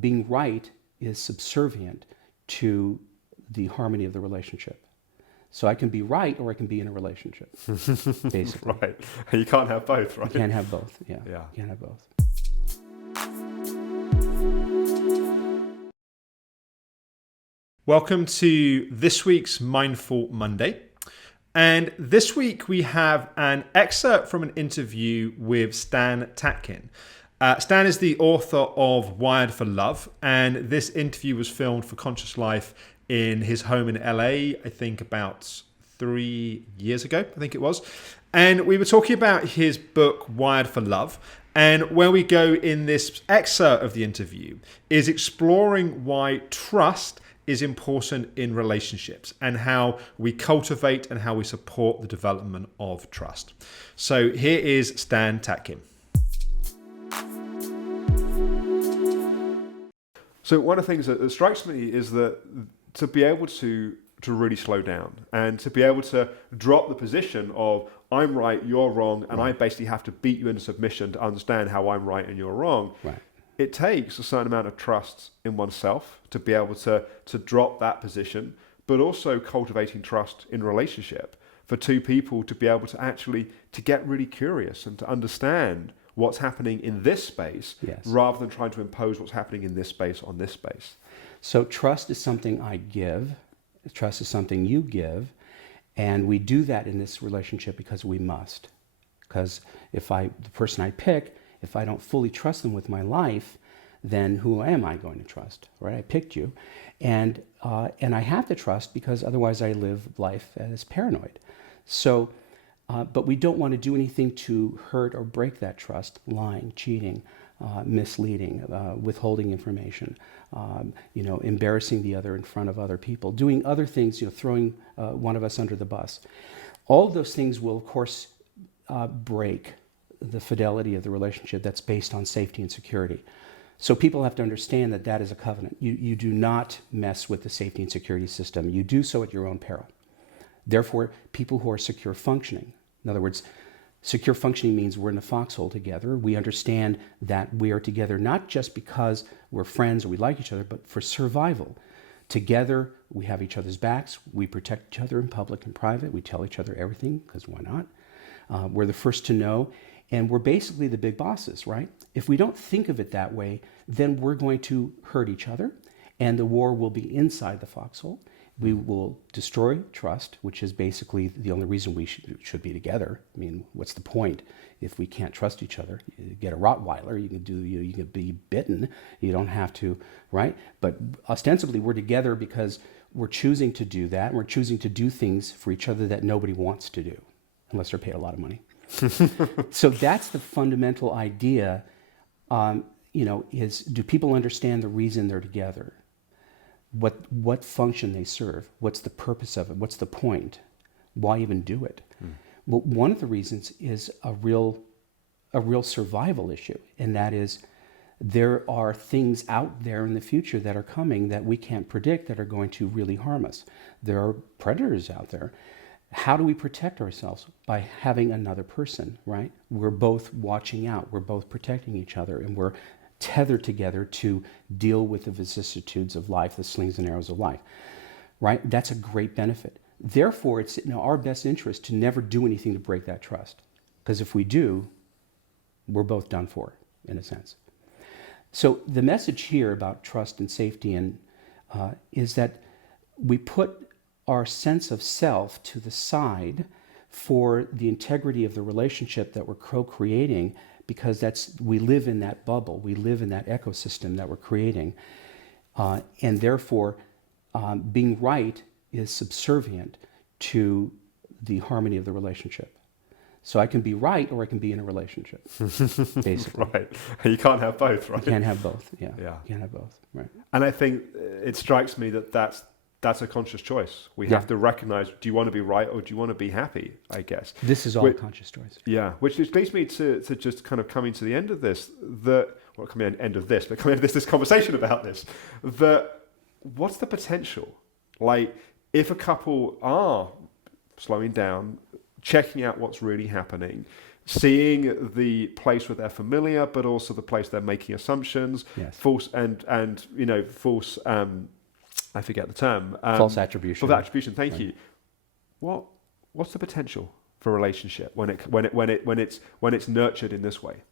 Being right is subservient to the harmony of the relationship. So I can be right or I can be in a relationship, basically. Right. You can't have both, right? You can't have both, yeah. Yeah. You can't have both. Welcome to this week's Mindful Monday. And this week we have an excerpt from an interview with Stan Tatkin. Stan is the author of Wired for Love, and this interview was filmed for Conscious Life in his home in LA, I think about 3 years ago, I think it was. And we were talking about his book, Wired for Love. And where we go in this excerpt of the interview is exploring why trust is important in relationships and how we cultivate and how we support the development of trust. So here is Stan Tatkin. So one of the things that strikes me is that to be able to really slow down and to be able to drop the position of I'm right, you're wrong, and I basically have to beat you into submission to understand how I'm right and you're wrong. Right. It takes a certain amount of trust in oneself to be able to drop that position, but also cultivating trust in relationship for two people to be able to actually to get really curious and to understand what's happening in this space, Yes. rather than trying to impose what's happening in this space on this space. So trust is something I give. Trust is something you give. And we do that in this relationship because we must. Because the person I pick, if I don't fully trust them with my life, then who am I going to trust, right? I picked you. And I have to trust because otherwise I live life as paranoid. So, but we don't want to do anything to hurt or break that trust, lying, cheating, misleading, withholding information, embarrassing the other in front of other people, doing other things, throwing one of us under the bus. All of those things will, of course, break the fidelity of the relationship that's based on safety and security. So people have to understand that that is a covenant. You do not mess with the safety and security system. You do so at your own peril. Therefore, people who are secure functioning, in other words, secure functioning means we're in the foxhole together. We understand that we are together not just because we're friends or we like each other, but for survival. Together, we have each other's backs. We protect each other in public and private. We tell each other everything, because why not? We're the first to know. And we're basically the big bosses, right? If we don't think of it that way, then we're going to hurt each other, and the war will be inside the foxhole. We will destroy trust, which is basically the only reason we should be together. I mean, what's the point if we can't trust each other? You get a Rottweiler, you can be bitten. You don't have to, right? But ostensibly, we're together because we're choosing to do that. And we're choosing to do things for each other that nobody wants to do, unless they're paid a lot of money. So that's the fundamental idea. Is do people understand the reason they're together? What function they serve? What's the purpose of it? What's the point? Why even do it? Well, one of the reasons is a real survival issue, and that is there are things out there in the future that are coming that we can't predict that are going to really harm us. There are predators out there. How do we protect ourselves? By having another person, right? We're both watching out. We're both protecting each other, and we're tethered together to deal with the vicissitudes of life, the slings and arrows of life, right? That's a great benefit. Therefore, it's in our best interest to never do anything to break that trust. Because if we do, we're both done for, in a sense. So the message here about trust and safety is that we put our sense of self to the side for the integrity of the relationship that we're co-creating, because we live in that bubble, we live in that ecosystem that we're creating, and therefore being right is subservient to the harmony of the relationship. So I can be right or I can be in a relationship, basically. Right. You can't have both, right? You can't have both, yeah. Yeah. You can't have both, right. And I think it strikes me that that's a conscious choice. We have to recognize, do you want to be right or do you want to be happy, I guess? This is all a conscious choice. Yeah, which leads me to just kind of coming to the end of this, coming to this conversation about this, what's the potential? Like, if a couple are slowing down, checking out what's really happening, seeing the place where they're familiar, but also the place they're making assumptions, Yes. false false. I forget the term. False attribution. False attribution. Thank Right. you. What's the potential for a relationship when it's nurtured in this way?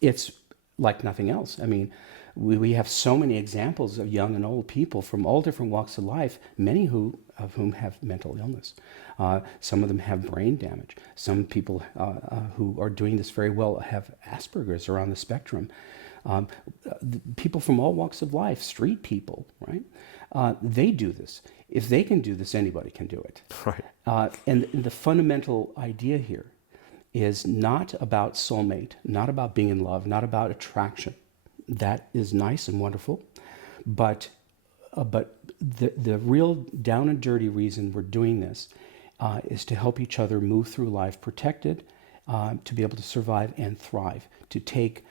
It's like nothing else. I mean, we have so many examples of young and old people from all different walks of life, many of whom have mental illness. Some of them have brain damage. Some people who are doing this very well have Asperger's or on the spectrum. People from all walks of life, street people, right? They do this. If they can do this, anybody can do it. Right. And the fundamental idea here is not about soulmate, not about being in love, not about attraction. That is nice and wonderful, but the real down and dirty reason we're doing this is to help each other move through life protected, to be able to survive and thrive, to take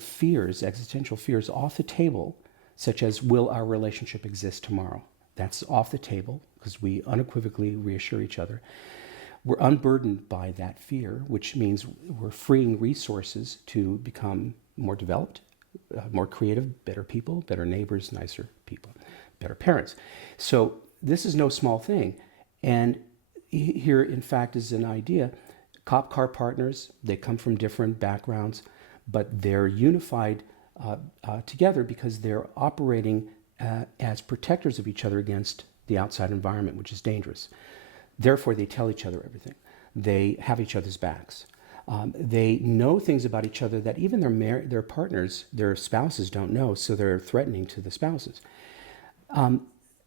fears, existential fears, off the table, such as will our relationship exist tomorrow? That's off the table because we unequivocally reassure each other. We're unburdened by that fear, which means we're freeing resources to become more developed, more creative, better people, better neighbors, nicer people, better parents. So this is no small thing. And here, in fact, is an idea. Cop car partners, they come from different backgrounds, but they're unified together because they're operating as protectors of each other against the outside environment, which is dangerous. Therefore, they tell each other everything. They have each other's backs. They know things about each other that even their partners, their spouses don't know, so they're threatening to the spouses.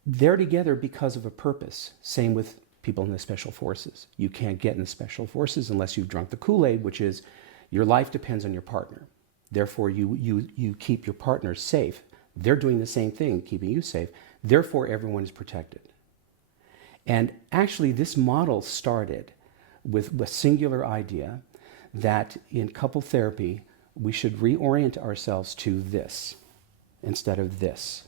They're together because of a purpose. Same with people in the special forces. You can't get in the special forces unless you've drunk the Kool-Aid, which is your life depends on your partner. Therefore, you keep your partner safe. They're doing the same thing, keeping you safe. Therefore, everyone is protected. And actually, this model started with a singular idea that in couple therapy, we should reorient ourselves to this instead of this.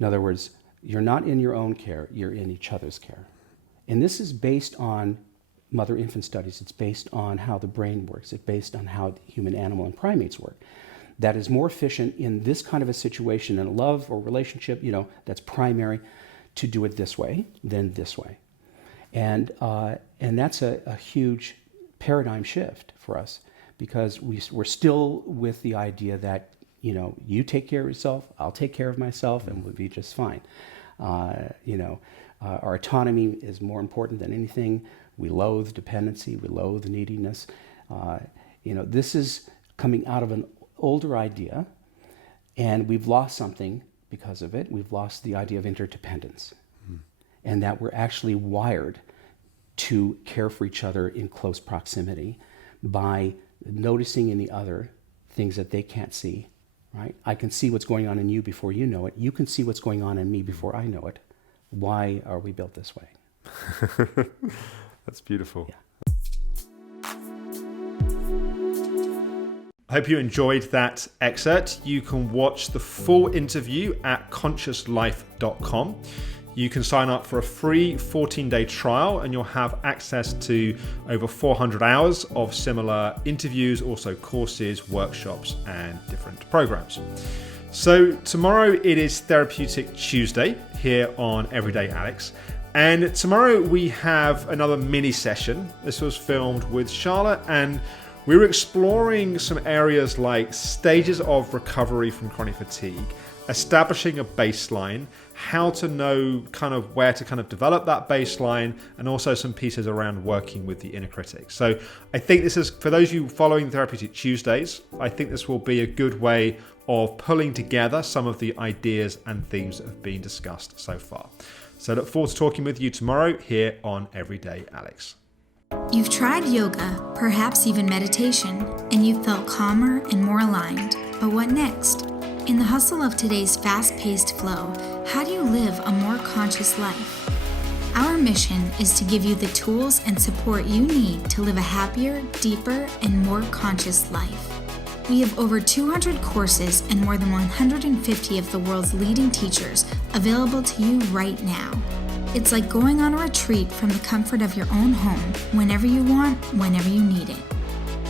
In other words, you're not in your own care, you're in each other's care. And this is based on mother-infant studies. It's based on how the brain works. It's based on how human, animal, and primates work. That is more efficient in this kind of a situation, in a love or relationship, that's primary, to do it this way than this way. And that's a huge paradigm shift for us because we're still with the idea that, you take care of yourself, I'll take care of myself, and we'll be just fine. Our autonomy is more important than anything. We loathe dependency, we loathe neediness. This is coming out of an older idea, and we've lost something because of it. We've lost the idea of interdependence, and that we're actually wired to care for each other in close proximity by noticing in the other things that they can't see, right? I can see what's going on in you before you know it. You can see what's going on in me before I know it. Why are we built this way? That's beautiful. Yeah. I hope you enjoyed that excerpt. You can watch the full interview at consciouslife.com. You can sign up for a free 14-day trial and you'll have access to over 400 hours of similar interviews, also courses, workshops, and different programs. So tomorrow it is Therapeutic Tuesday here on Everyday Alex. And tomorrow we have another mini session. This was filmed with Charlotte, and we were exploring some areas like stages of recovery from chronic fatigue, establishing a baseline, how to know kind of where to kind of develop that baseline, and also some pieces around working with the inner critic. So I think this is, for those of you following Therapeutic Tuesdays, I think this will be a good way of pulling together some of the ideas and themes that have been discussed so far. So I look forward to talking with you tomorrow here on Everyday Alex. You've tried yoga, perhaps even meditation, and you've felt calmer and more aligned. But what next? In the hustle of today's fast-paced flow, how do you live a more conscious life? Our mission is to give you the tools and support you need to live a happier, deeper, and more conscious life. We have over 200 courses and more than 150 of the world's leading teachers available to you right now. It's like going on a retreat from the comfort of your own home, whenever you want, whenever you need it.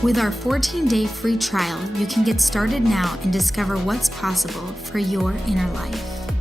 With our 14-day free trial, you can get started now and discover what's possible for your inner life.